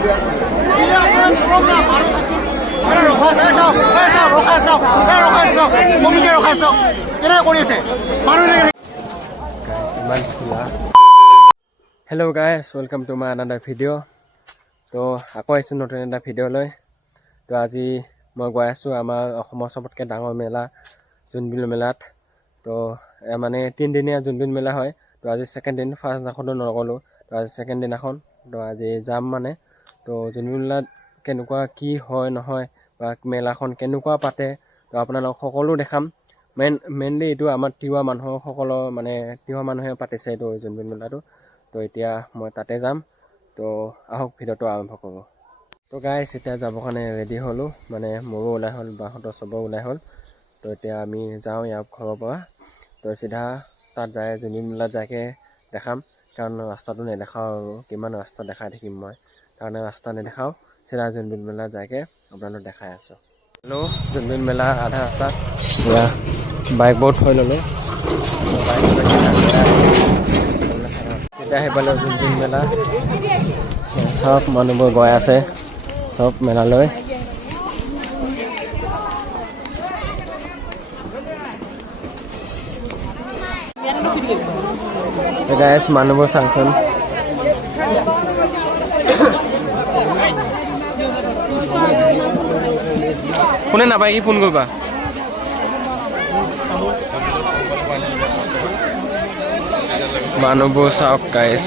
Hello guys, welcome to my another video. তো আকৌ আহিছোঁ নতুন এটা ভিডিঅ' লৈ। তো আজি মই গৈ আছোঁ আমাৰ অসমৰ চবতকৈ ডাঙৰ মেলা জোনবিল মেলাত। তো মানে 3 দিনীয়া জোনবিল মেলা হয়। তো আজি ছেকেণ্ড দিন, ফাৰ্ষ্ট দিনাখনো নগ'লোঁ। তো আজি ছেকেণ্ড দিনাখন। তো আজি যাম মানে। তো জোনবিল মেলাত কেনেকুৱা কি হয় নহয় বা মেলাখন কেনেকুৱা পাতে তো আপোনালোক সকলো দেখাম। মেইনলি এইটো আমাৰ তিৱা মানুহসকলৰ মানে তিৱা মানুহে পাতিছে এইটো জোনবিল মেলাটো। তো এতিয়া মই তাতে যাম। তো আহক ভিডিঅ'টো আৰম্ভ কৰোঁ। তো গাইছ এতিয়া যাবৰ কাৰণে ৰেডি হ'লোঁ, মানে মোৰো ওলাই হ'ল, বাহঁতৰ চবৰো ওলাই হ'ল। তো এতিয়া আমি যাওঁ ইয়াৰ ঘৰৰ পৰা। তো চিধা তাত যায় জোনবিল মেলাত যায়কৈ দেখাম, কাৰণ ৰাস্তাটো নেদেখাওঁ আৰু কিমান ৰাস্তা দেখাই থাকিম মই, কাৰণে ৰাস্তা নেদেখাওঁ। চিধা জোনবিল মেলা যায়কৈ আপোনালোক দেখাই আছোঁ। হেল্ল', জোনবিল মেলা আধা ৰাস্তাত এতিয়া বাইকবোৰ থৈ ল'লোঁ। বাইক এতিয়া আহি পালোঁ জোনবিল মেলা। চব মানুহবোৰ গৈ আছে চব মেলালৈ। গাইছ মানুহবোৰ চাওকচোন। কোনে নাপায় কি ফোন কৰিবা। মানুহবোৰ চাওক গাইছ।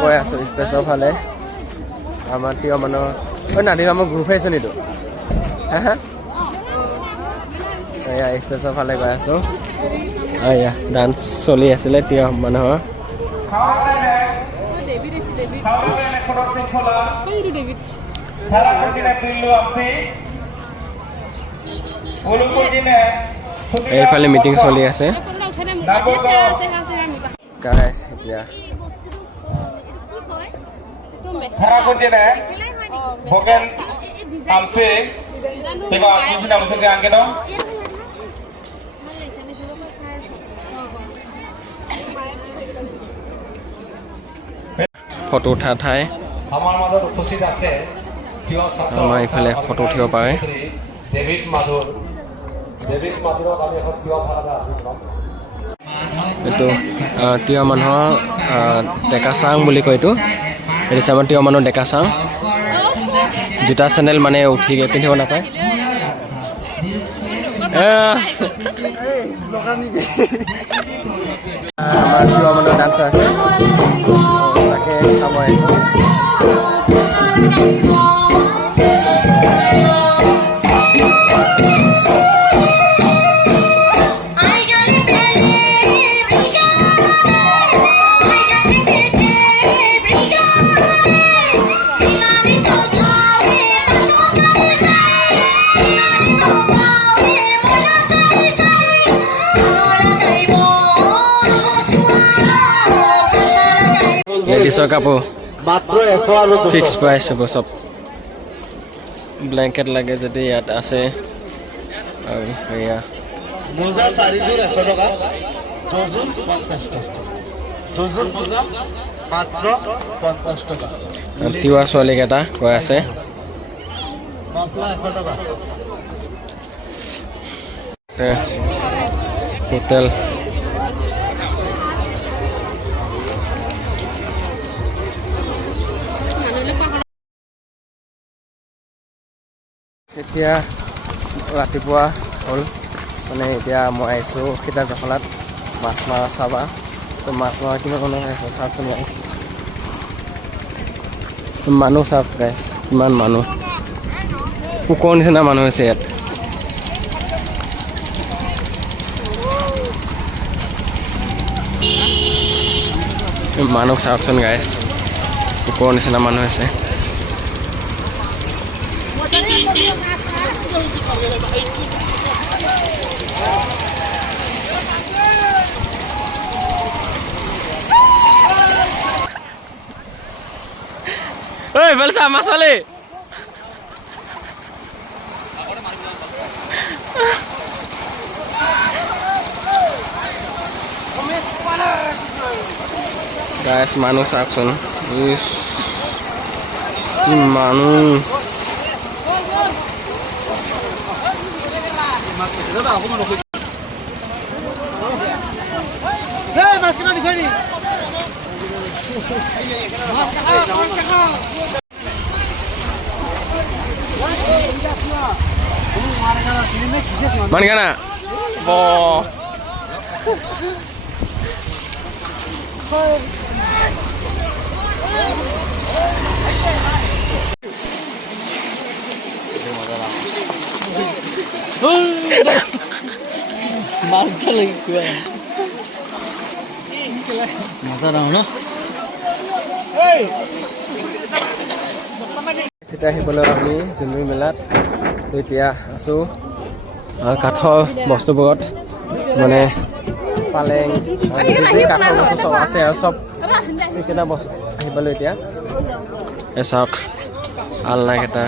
কৈ আছোঁ ষ্টেজৰ ফালে আমাৰ তিৱা মানুহ নাদিবা, মই গ্ৰুপ আহিছোঁ নিতো। হা হা এয়া ষ্টেজৰ ফালে গৈ আছোঁ। এয়া ডান্স চলি আছিলে তিৱা মানুহৰ। এইফালে মিটিং চলি আছে গাইছ। এতিয়া ফটো উঠা ঠাই আমাৰ মাজত উপস্থিত আছে আমাৰ ইফালে ফটো উঠিব পাৰে। ডেভিড মাধুৰ আমি এখন তিৱা ভাষা এইটো তিৱা মানুহৰ ডেকা চাং বুলি কয়। এইটো হৈছে আমাৰ তিৱা মানুহৰ ডেকা চাং। জোতা চেণ্ডেল মানে উঠি পিন্ধিব নাপায়। আমাৰ তিৱা মানুহৰ ডান্স আছে, তাকে চাব আহিছোঁ। লেডিছৰ কাপোৰ ফিক্স প্ৰাইচ হ'ব চব। ব্লেংকেট লাগে যদি ইয়াত আছে। আৰু এয়া তিৱা ছোৱালীকেইটা গৈ আছে। হোটেল এতিয়া ৰাতিপুৱা হ'ল, মানে এতিয়া মই আহিছোঁ সীতা জখলাত মাছ মৰা চাবা। তো মাছ মৰা কিমান মানুহ আছে চাওকচোন গাইছ। মানুহ চাওক গাইছ, কিমান মানুহ, কুকুৰৰ নিচিনা মানুহ হৈছে ইয়াত। মানুহ চাওকচোন গাইছ, কুকুৰৰ নিচিনা মানুহ হৈছে। ঐ ভাল চা মাছ ছোৱালী। গাইছ মানুহ চাওকচোন। ইস কি মানুহ Mana kana? Bo. Masa lagi gue. Masa dah mana? Kita আহিবলৈ আমি জুনবিল মেলাত তো এতিয়া আছোঁ কাঠৰ বস্তুবোৰত মানে পালেং যি কাঠৰ বস্তু চব আছে আৰু চব সেইকেইটা বস্তু আহিবলৈ এতিয়া এই চাওক আলনাকেইটা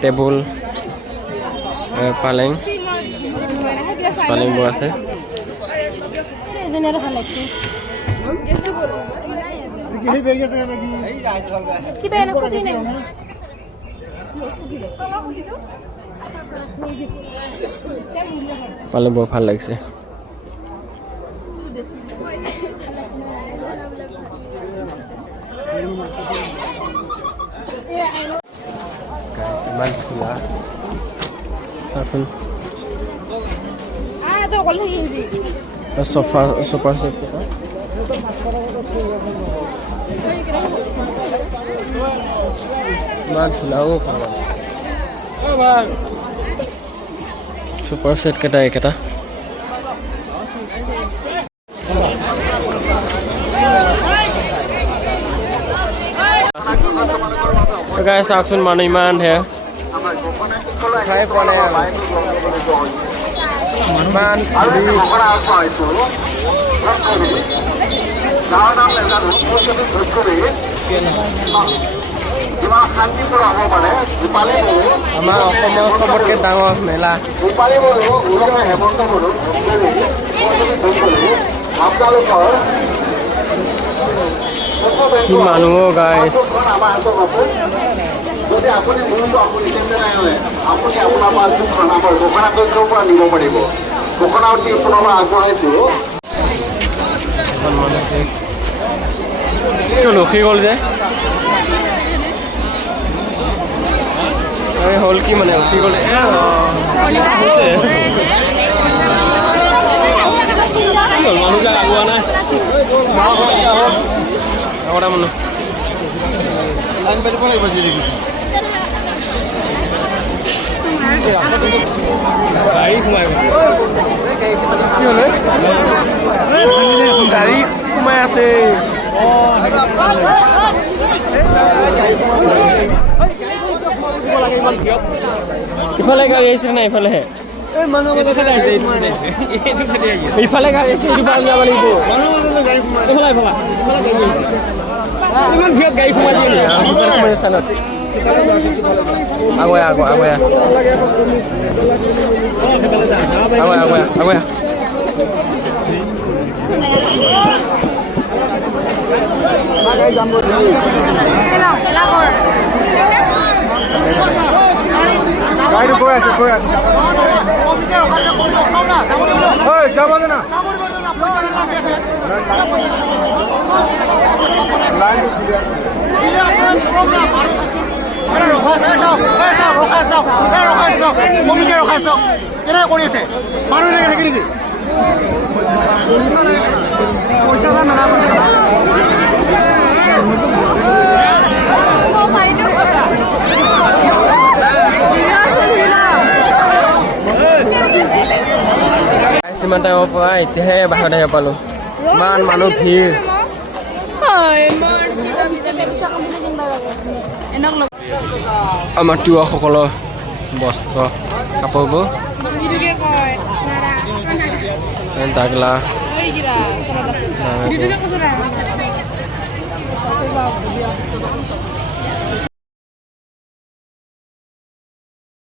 টেবুল পালেং পালেংবোৰ আছে পালে বৰ ভাল লাগিছে ইমান ধুনীয়া সোফা সোফা সেট ইমান ধুনীয়াও সুপাৰ সেট কেইটা এইকেইটা গাই চাওকচোন মানুহ ইমান হে খাই পোৱা নাই ইমান আমাৰ অসমৰ চবতকৈ ডাঙৰ মেলা কি মানুহ গাইছ যদি আপুনি মূলটো আপুনি কেনে নাই আপুনি আপোনাৰ পাছটো খানা পাব ঘোষণা তথ্যৰ পৰা নিব পাৰিব ঘোষণা অতি পুনৰ আগবঢ়াইছোঁ ৰখি গ'ল যে হ'ল কি মানে ৰখি গ'ল মানুহ যে আগোৱা নাই আগতে মানুহ লাইন পাতিব লাগিব গাড়ী সোমাই কি হ'লে গাড়ী সোমাই আছে ইফালে গাড়ী আহিছে নাই ইফালেহে ইফালে গাড়ী আহিছে ইফালে যাব লাগিব ইমান ভিৰত গাড়ী সোমাই দিয়ে সোমাই চালত আগুৱাই আগুৱাই আগুৱাই আগুৱাই আগুৱাই আগুৱাই গাড়ী গৈ আছে গৈ আছে যাব দে না কেনে কৰি আছে মানুহ থাকে নেকি সিমান টাইমৰ পৰা এতিয়াহে বাহিৰত আহিব পালোঁ ইমান মানুহ ভিৰ আমাৰ তিৱাসকলৰ বস্ত্ৰ কাপোৰবোৰ দাগলা